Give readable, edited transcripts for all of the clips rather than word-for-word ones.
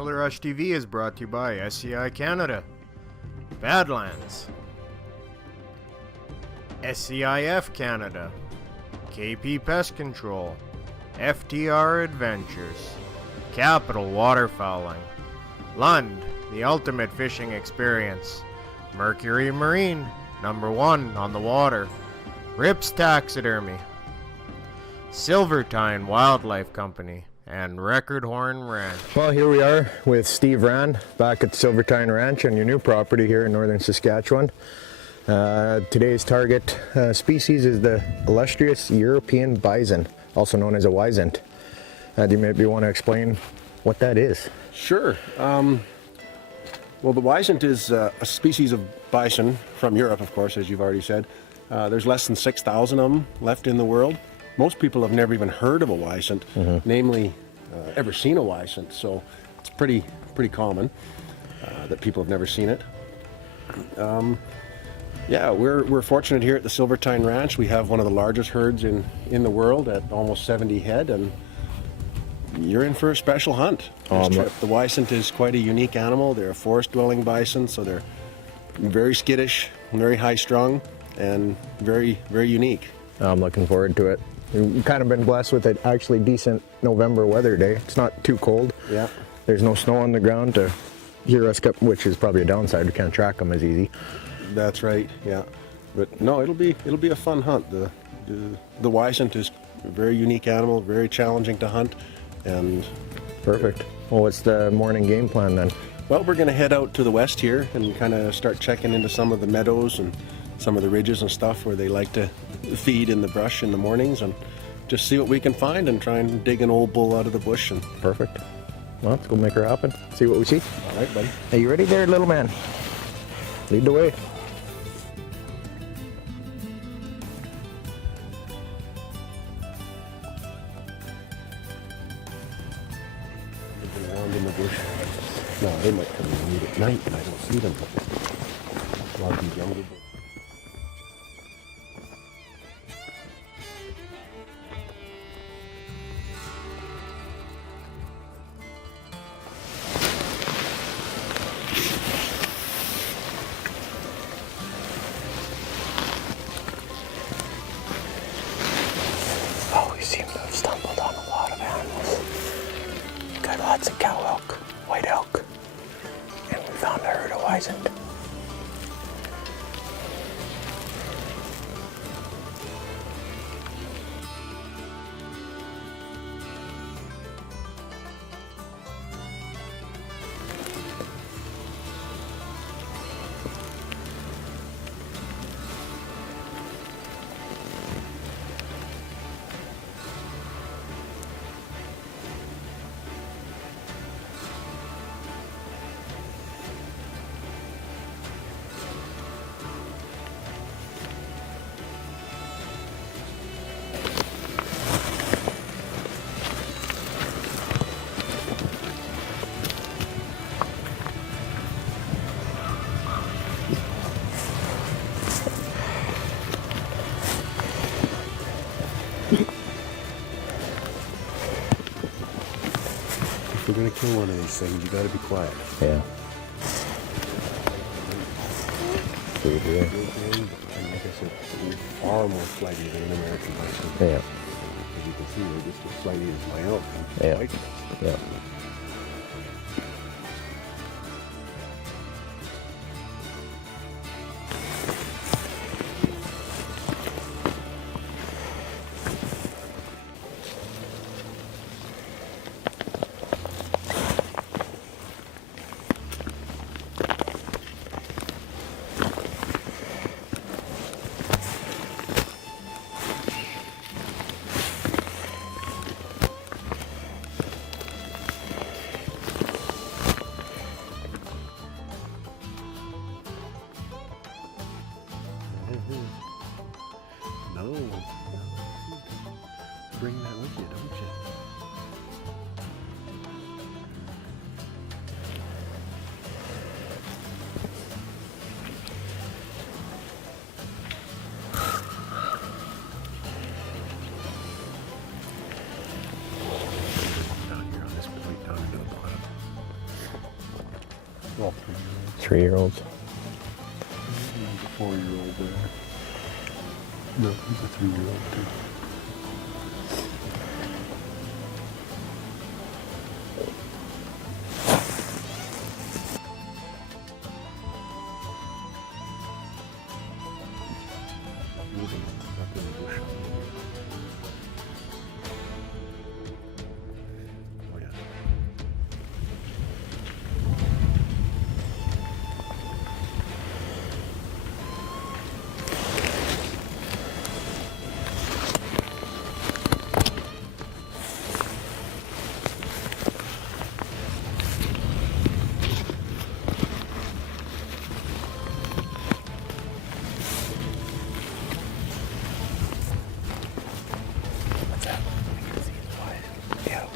Shoulder Rush TV is brought to you by SCI Canada, Badlands, SCIF Canada, KP Pest Control, FTR Adventures, Capital Waterfowling, Lund, the ultimate fishing experience, Mercury Marine, #1 on the water, Rips Taxidermy, Silvertine Wildlife Company, and Record Horn Ranch. Well, here we are with Steve Rand back at Silvertine Ranch on your new property here in northern Saskatchewan. Today's target species is the illustrious European bison, also known as a wisent. Do you maybe want to explain what that is? Sure. Well, the wisent is a species of bison from Europe, of course, as you've already said. There's less than 6,000 of them left in the world. Most people have never even heard of a wisent, namely ever seen a wisent, so it's pretty common that people have never seen it. Yeah, we're fortunate here at the Silvertine Ranch. We have one of the largest herds in the world at almost 70 head, and you're in for a special hunt this trip. The wisent is quite a unique animal. They're a forest-dwelling bison, so they're very skittish, very high-strung, and very, very unique. I'm looking forward to it. We've kind of been blessed with an actually decent November weather day. It's not too cold. Yeah. There's no snow on the ground to hear us, which is probably a downside. We can't track them as easy. That's right. Yeah. But no, it'll be a fun hunt. The wisent is a very unique animal, very challenging to hunt, and perfect. Well, what's the morning game plan then? Well, we're going to head out to the west here and kind of start checking into some of the meadows and some of the ridges and stuff where they like to feed in the brush in the mornings, and just see what we can find and try and dig an old bull out of the bush. And perfect. Well, let's go make her happen. See what we see. All right, buddy. Are you ready there, little man? Lead the way. Around in the bush. No, they might come and eat at night, and I don't see them. A lot of these younger bulls. Oh, we seem to have stumbled on a lot of animals. We've got lots of cow elk, white elk, and we found a herd of wisent. If we're going to kill one of these things, you got to be quiet. Yeah. And like I said, we're far more flighty than an American bison. Yeah. As you can see, they're just as flighty as my elk. Yeah. Yeah. No. Bring that with you, don't you? Down here on this point, down into the bottom. Well, 3-year-olds. 4-year-old there. No, he's a 3-year-old too. Oh yeah. What's that? Yeah.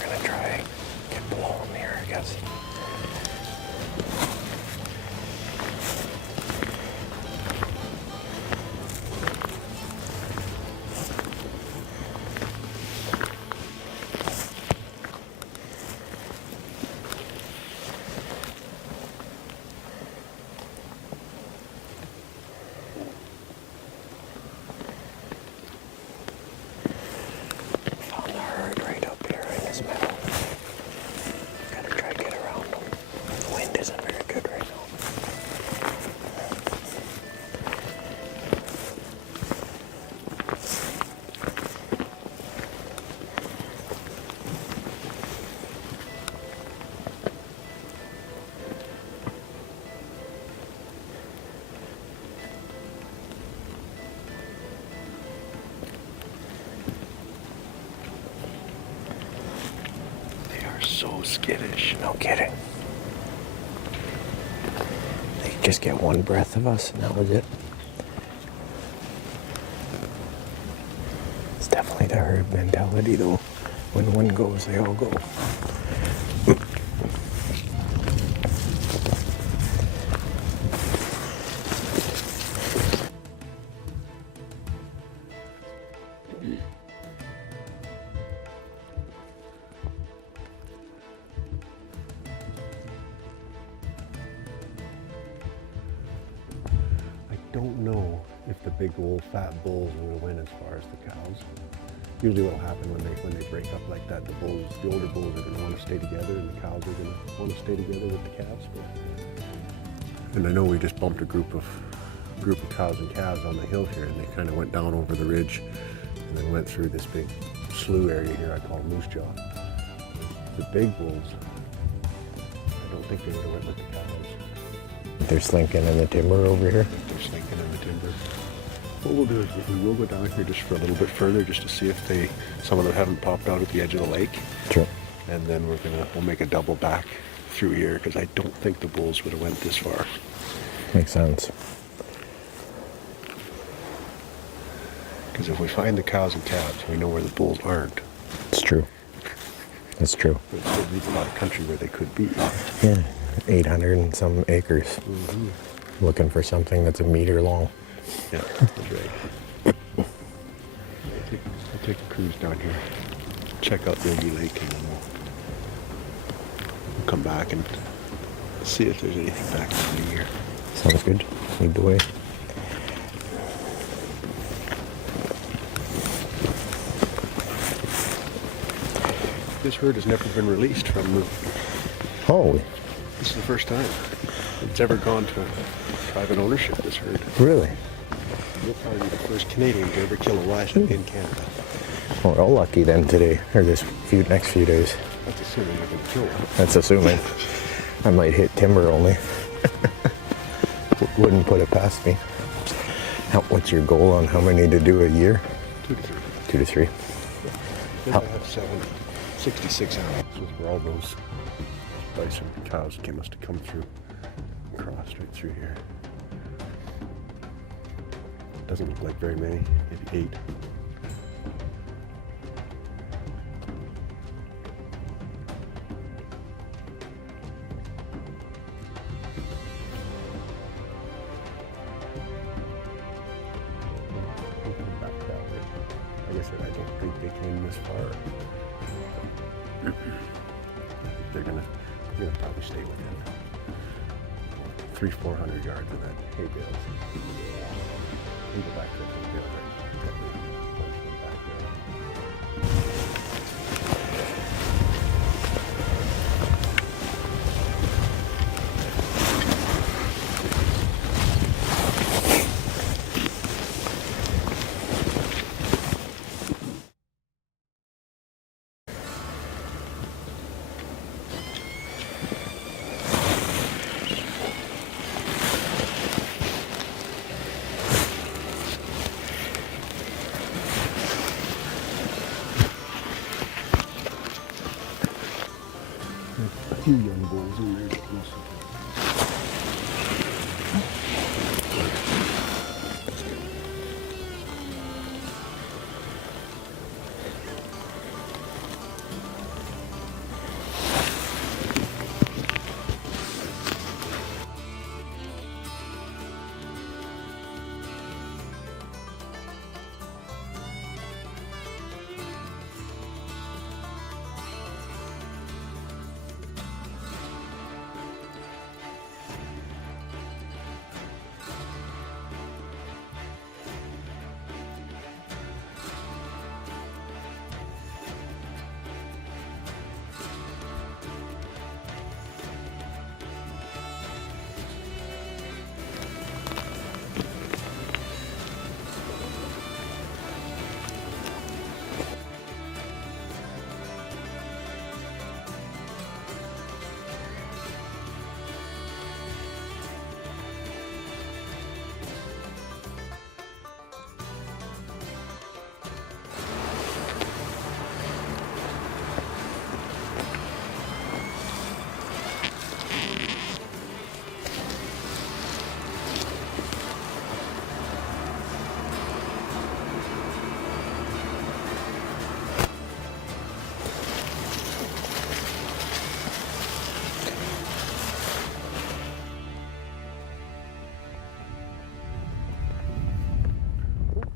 I'm gonna try get below him here, I guess. Found the herd right up here in this meadow. Gotta try to get around them. The wind isn't very good right now. They are so skittish. No kidding. They just get one breath of us and that was it. It's definitely the herd mentality though. When one goes, they all go. I don't know if the big old fat bulls will win as far as the cows. Usually what'll happen when they break up like that, the older bulls are going to want to stay together and the cows are going to want to stay together with the calves. And I know we just bumped a group of cows and calves on the hill here, and they kind of went down over the ridge and then went through this big slough area here I call Moose Jaw. The big bulls, I don't think they would have went with the cows. They're slinking in the timber over here. They're slinking in the timber. What we'll do is we will go down here just for a little bit further, just to see if some of them haven't popped out at the edge of the lake. Sure. And then we'll make a double back through here, because I don't think the bulls would have went this far. Makes sense. Because if we find the cows and calves, we know where the bulls aren't. It's true. It's true. But it still leaves a lot of country where they could be. Yeah. 800 and some acres. Looking for something that's a meter long. Yeah, that's right. I'll take a cruise down here, check out Yogi Lake, and then we'll come back and see if there's anything back down here. Sounds good. Lead the way. This herd has never been released from. Oh, This is the first time it's ever gone to private ownership. This herd. really? You'll probably be the first Canadian to ever kill a bison in Canada. We're all lucky then today, or this next few days. That's assuming you're going to kill one. That's assuming. I might hit timber only. Wouldn't put it past me. What's your goal on how many to do a year? 2 to 3. 2 to 3. Then I have 66 animals. This is where all those bison and cows must have come through and crossed right through here. Doesn't look like very many, maybe 8. Back that way. Like I said, I don't think they came this far. They're gonna You're gonna probably stay within 300-400 yards of that hay bale. You go back to the hay bale there. Probably back there. A few young bulls in there.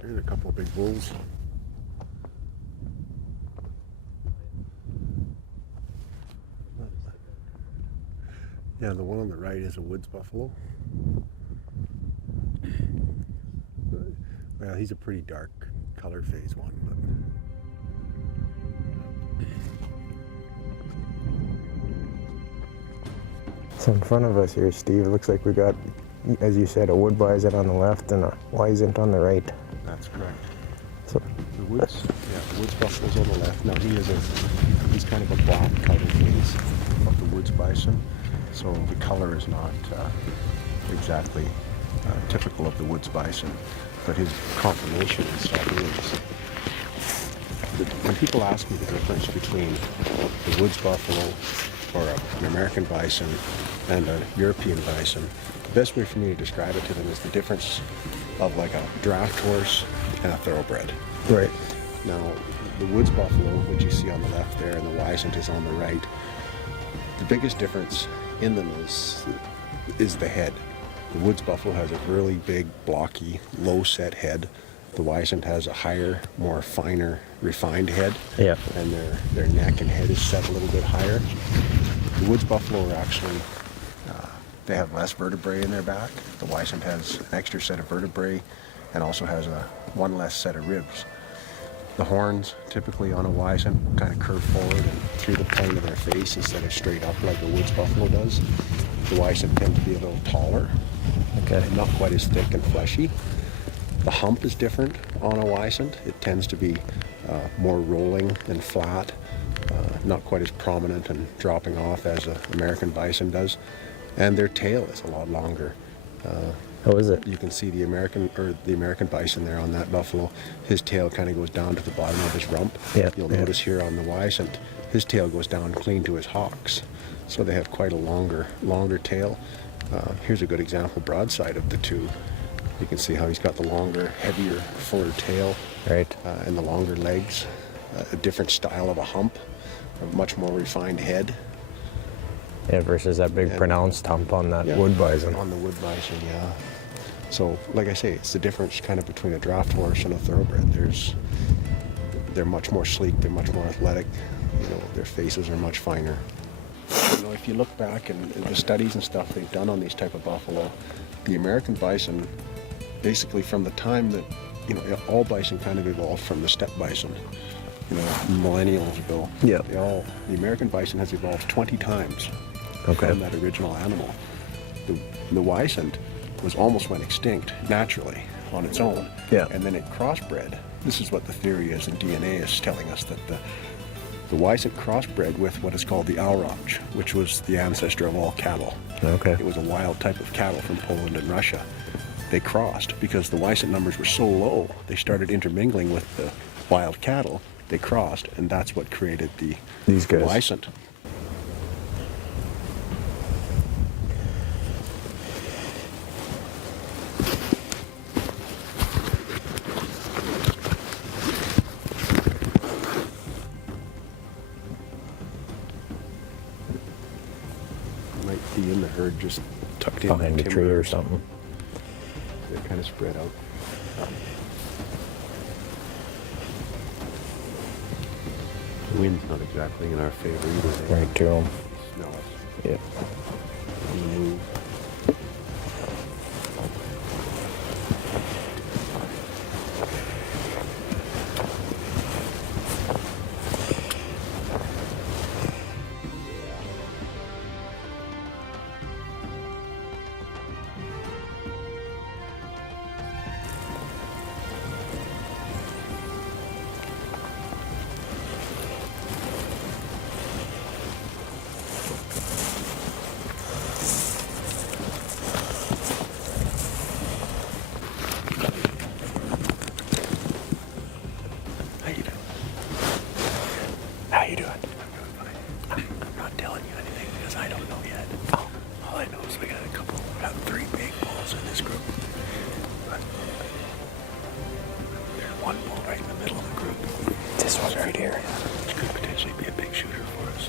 There's a couple of big bulls. Yeah, the one on the right is a woods buffalo. Well, he's a pretty dark color phase one, but So in front of us here, Steve, looks like we got, as you said, a wood bison on the left and a wisent on the right. that's correct. So The woods, yeah, the woods buffalo's on the left. Now he's kind of a black color phase of the woods bison, so the color is not exactly typical of the woods bison, but his conformation and stuff is. When people ask me the difference between the woods buffalo or an American bison and a European bison, the best way for me to describe it to them is the difference of like a draft horse and a thoroughbred. right. Now, the woods buffalo, which you see on the left there, and the wisent is on the right, the biggest difference in them is the head. The woods buffalo has a really big, blocky, low-set head. The wisent has a higher, more finer, refined head. Yeah. And their neck and head is set a little bit higher. The woods buffalo are actually, they have less vertebrae in their back. The wisent has an extra set of vertebrae and also has one less set of ribs. The horns, typically on a wisent, kind of curve forward and through the plane of their face instead of straight up like a woods buffalo does. The wisent tend to be a little taller, Okay. not quite as thick and fleshy. The hump is different on a wisent. It tends to be more rolling and flat, not quite as prominent and dropping off as an American bison does. And their tail is a lot longer. How is it? You can see the American bison there on that buffalo. His tail kind of goes down to the bottom of his rump. Yeah, You'll yeah. notice here on the wisent, his tail goes down clean to his hocks. So they have quite a longer tail. Here's a good example broadside of the two. You can see how he's got the longer, heavier, fuller tail, Right. and the longer legs. A different style of a hump, a much more refined head. Yeah, versus that big And- pronounced hump on that Yeah, wood bison. On the wood bison, yeah. So, like I say, it's the difference kind of between a draft horse and a thoroughbred. They're much more sleek, they're much more athletic, you know, their faces are much finer. know, if you look back and the studies and stuff they've done on these type of buffalo, the American bison, basically from the time that, you know, all bison kind of evolved from the steppe bison, you know, millennials ago. Yeah. The American bison has evolved 20 times Okay. from that original animal. The Wisent almost went extinct naturally on its own. Yeah. And then it crossbred. This is what the theory is, and DNA is telling us that the Wisent crossbred with what is called the Auroch, which was the ancestor of all cattle. Okay. It was a wild type of cattle from Poland and Russia. They crossed because the Wisent numbers were so low. They started intermingling with the wild cattle. They crossed, and that's what created These guys. Wisent. Might be in the herd, just tucked in Behind a timber tree or something. They're kind of spread out. The wind's not exactly in our favor either. Right to them. Smell us Yeah. on the move. How you doing? How you doing? I'm not telling you anything because I don't know yet. Oh. All I know is we got about 3 big bulls in this group. But there's one bull right in the middle of the group. This one right here. Which could potentially be a big shooter for us.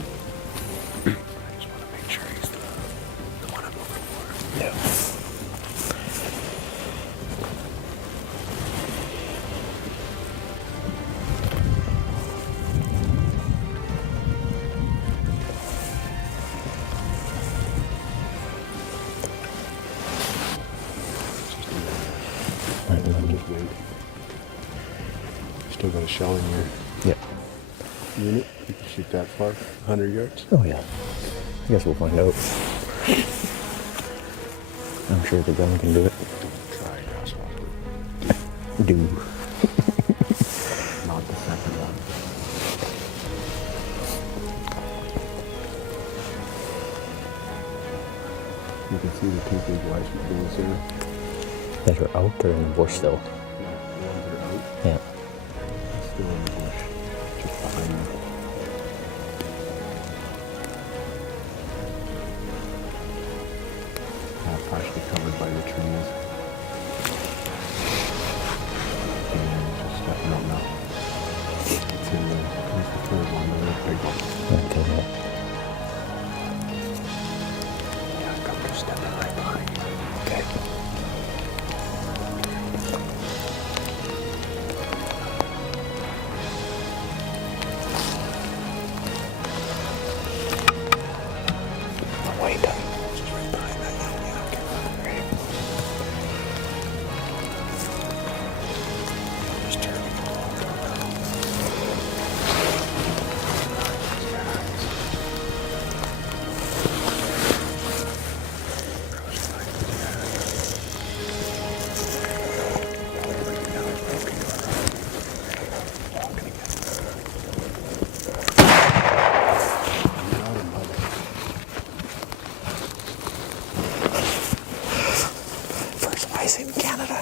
I just want to make sure he's the one I'm looking for. Yeah. Just wait. Still got a shell in your Yeah. unit. You can shoot that far, 100 yards. Oh yeah. I guess we'll find out. I'm sure the gun can do it. Try, asshole. Do. Not the second one. You can see the 2 big white bulls here. That are out there in the bush though. The ones that are out, Yeah. still in the bush, just behind me. Partially covered by the trees. And just stepping up now. It's in the, here's the 3rd one, the big one. Okay. Yeah. Yeah, come just stepping right behind you. Okay. Wait. Just right behind that, yeah, okay. Right. Just turn it First bison in Canada.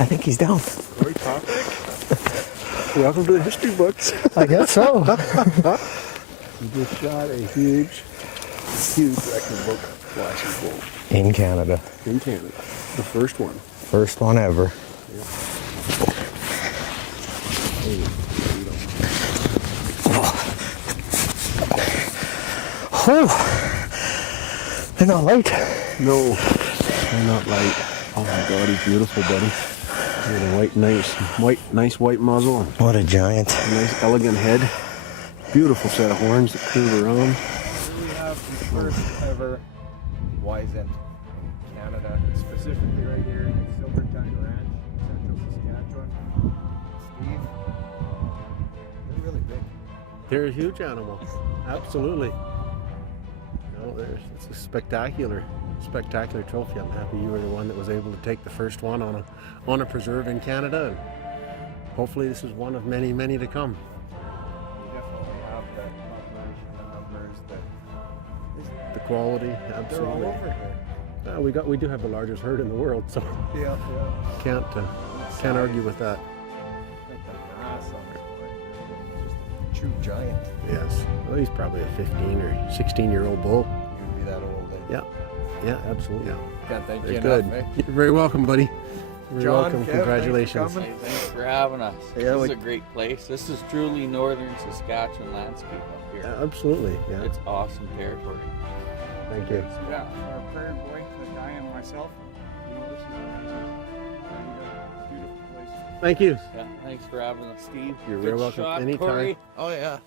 I think he's down. Roy Topic. Welcome to the history books. I guess so. You just shot a huge record book flashing bull In Canada. in Canada. The first one. First one ever. Oh, they're not light. No, they're not light. Oh my God, he's beautiful, buddy. With a nice white muzzle and What a giant. a nice elegant head. Beautiful set of horns that curve around. first ever Wisent in Canada, specifically right here in Silvertine Ranch, central Saskatchewan. Steve, they're really big. They're a huge animal. Absolutely. No, it's a spectacular trophy. I'm happy you were the one that was able to take the first one on a preserve in Canada, and hopefully this is one of many, many to come. You definitely have the numbers, The quality, they're all absolutely. over here. We do have the largest herd in the world, so Yeah. can't argue with that. Like the mass on it, just a true giant. Yes. Well, he's probably a 15 or 16-year-old bull. You'd be that old. Yeah. Yeah, absolutely. Can't thank Very you good. enough, eh? You're very welcome, buddy. Very John, welcome. Kev, thanks for Congratulations. coming. Hey, thanks for having us. Yeah, This we- is a great place. This is truly northern Saskatchewan landscape up here. Absolutely. Yeah. It's awesome territory. Thank you. Yeah, for a prairie boy, the guy and myself, this is amazing. And, beautiful place. Thank you. Yeah, thanks for having us, Steve. You're Good very welcome. shot, Anytime. Corey. Oh yeah.